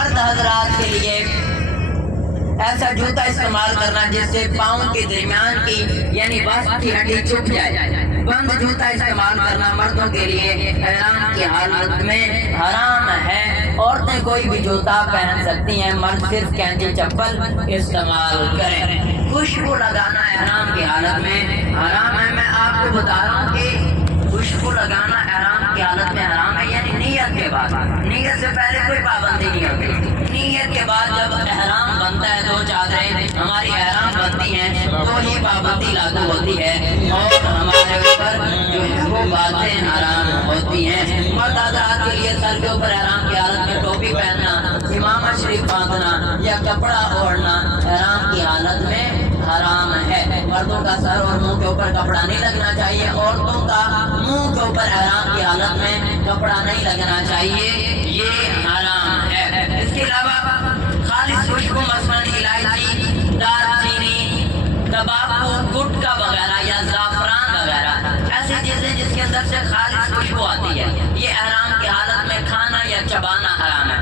مرد حضرات کے لیے ایسا جوتا استعمال کرنا جس سے پاؤں کے درمیان کی یعنی وسط کی ہڈی چھپ جائے، بند جوتا استعمال کرنا مردوں کے لیے احرام کی حالت میں حرام ہے۔ عورتیں کوئی بھی جوتا پہن سکتی ہیں، مرد صرف کینچی چپل استعمال کریں۔ خوشبو لگانا احرام کی حالت میں حرام ہے۔ میں آپ کو بتا رہا ہوں کہ خوشبو لگانا احرام کی حالت میں حرام ہے، یعنی نیت کے بعد، نیت سے پہلے کوئی پابندی نہیں ہوتی۔ نیت کے بعد جب احرام بنتا ہے، دو چادریں ہماری احرام بنتی ہیں تو ہی پابندی لاگو ہوتی ہے اور ہمارے اوپر جو ہے وہ باتیں حرام ہوتی ہیں۔ مرد حضرات کے لیے سر کے اوپر احرام کی حالت میں ٹوپی پہننا، امامہ شریف باندھنا یا کپڑا اوڑھنا احرام کی حالت میں حرام ہے۔ مردوں کا سر اور منہ کے اوپر کپڑا نہیں لگنا چاہیے، عورتوں کا منہ کے اوپر احرام کی حالت میں کپڑا نہیں لگنا چاہیے، یہ حرام ہے۔ اس کے علاوہ خالص خوشبو مثلاً الائچی، دار چینی، تمباکو، گٹکا وغیرہ یا زعفران وغیرہ ایسی چیزیں جس کے اندر سے خالص خوشبو آتی ہے، یہ احرام کی حالت میں کھانا یا چبانا حرام ہے۔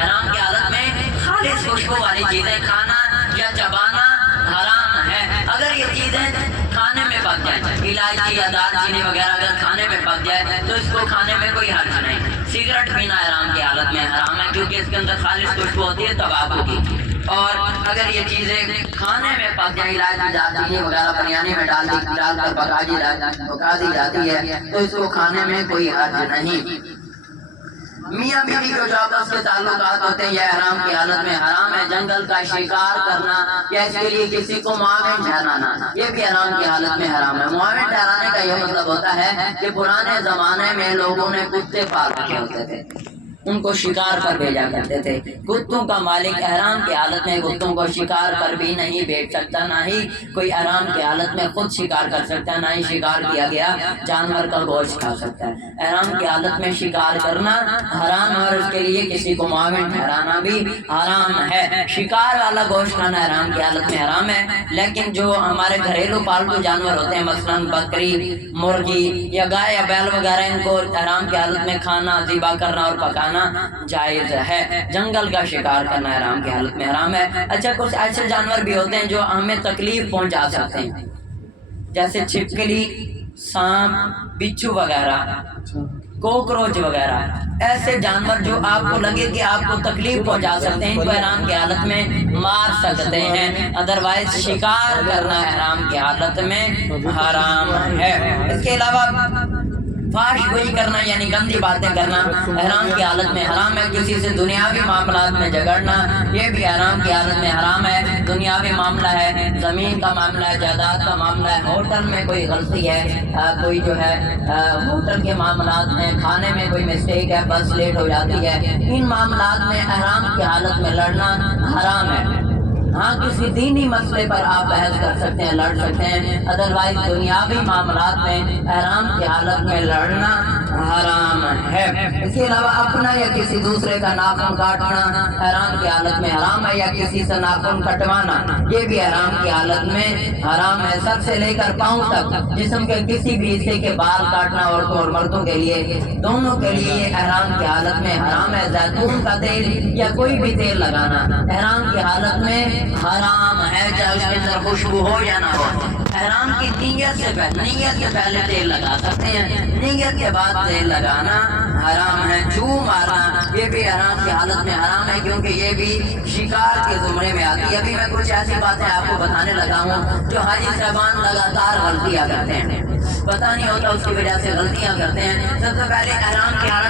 احرام کی حالت میں خالص خوشبو والی چیزیں کھانا یا چبانا حرام ہے۔ اگر یہ چیزیں کھانے میں پک جائیں، الائچی یا دار چینی وغیرہ اگر کھانے میں پک جائے تو اس کو کھانے میں کوئی حرج نہیں۔ سگریٹ پینا احرام کی حالت میں حرام ہے کیونکہ اس کے اندر خالص خوشبو ہوتی ہے تمباکو کی، اور اگر یہ چیزیں کھانے میں پک جائیں، الائچی دار چینی وغیرہ بریانی میں ڈال کر پکا دی جاتی ہے تو اس کو کھانے میں کوئی حرج نہیں۔ میاں بیوی کو جو آپس کے تعلقات ہوتے ہیں یہ احرام کی حالت میں حرام ہے۔ جنگل کا شکار کرنا یا اس کے لیے کسی کو معاون ٹھہرانا یہ بھی احرام کی حالت میں حرام ہے۔ معاون ٹھہرانے کا یہ مطلب ہوتا ہے کہ پرانے زمانے میں لوگوں نے کتے پال رکھے ہوتے تھے، ان کو شکار پر بھیجا کرتے تھے۔ کتوں کا مالک احرام کی حالت میں کتوں کو شکار پر بھی نہیں بھیج سکتا، نہ ہی کوئی احرام کی حالت میں خود شکار کر سکتا ہے، نہ ہی شکار کیا گیا جانور کا گوشت کھا سکتا ہے۔ احرام کی حالت میں شکار کرنا حرام ہے اور اس کے لیے کسی کو معاون ٹھہرانا بھی حرام ہے۔ شکار والا گوشت کھانا احرام کی حالت میں حرام ہے، لیکن جو ہمارے گھریلو پالتو جانور ہوتے ہیں مثلاً بکری، مرغی یا گائے یا بیل وغیرہ، ان کو احرام کی حالت میں کھانا، ذبح کرنا اور پکانا جائز ہے۔ جنگل کا شکار کرنا احرام کی حالت میں حرام ہے۔ اچھا، کچھ ایسے جانور بھی ہوتے ہیں جو ہمیں تکلیف پہنچا سکتے ہیں، جیسے چھپکلی، سانپ، بچھو وغیرہ، کوکروچ وغیرہ، ایسے جانور جو آپ کو لگے کہ آپ کو تکلیف پہنچا سکتے ہیں، ان کو احرام کی حالت میں مار سکتے ہیں، ادروائز شکار کرنا احرام کی حالت میں حرام ہے۔ اس کے علاوہ فحش گوئی کرنا یعنی گندی باتیں کرنا احرام کی حالت میں حرام ہے۔ کسی سے دنیاوی معاملات میں جھگڑنا یہ بھی احرام کی حالت میں حرام ہے۔ دنیاوی معاملہ ہے، زمین کا معاملہ ہے، جائیداد کا معاملہ ہے، ہوٹل میں کوئی غلطی ہے، کوئی جو ہے ہوٹل کے معاملات میں کھانے میں کوئی مسٹیک ہے، بس لیٹ ہو جاتی ہے، ان معاملات میں احرام کی حالت میں لڑنا حرام ہے۔ ہاں، کسی دینی مسئلے پر آپ بحث کر سکتے ہیں، لڑ سکتے ہیں، ادروائز دنیاوی معاملات میں احرام کی حالت میں لڑنا حرام ہے۔ اس کے علاوہ اپنا یا کسی دوسرے کا ناخن کاٹنا احرام کی حالت میں حرام ہے، یا کسی سے ناخن کٹوانا یہ بھی احرام کی حالت میں حرام ہے۔ سر سے لے کر پاؤں تک جسم کے کسی بھی حصے کے بال کاٹنا عورتوں اور مردوں کے لیے، دونوں کے لیے یہ احرام کی حالت میں حرام ہے۔ زیتون کا تیل یا کوئی بھی تیل لگانا احرام کی حالت میں حرام ہے، چاہے اس کے اندر خوشبو ہو یا نہ ہو۔ احرام کی نیت سے پہلے تیل لگا سکتے ہیں، نیت کے بعد تیل لگانا حرام ہے۔ چھو مارنا یہ بھی احرام کی حالت میں حرام ہے کیونکہ یہ بھی شکار کے زمرے میں آتی ہے۔ ابھی میں کچھ ایسی باتیں آپ کو بتانے لگا ہوں جو حاجی صاحبان لگاتار غلطیاں کرتے ہیں، پتہ نہیں ہوتا اس کی وجہ سے غلطیاں کرتے ہیں۔ سب سے پہلے احرام کی حالت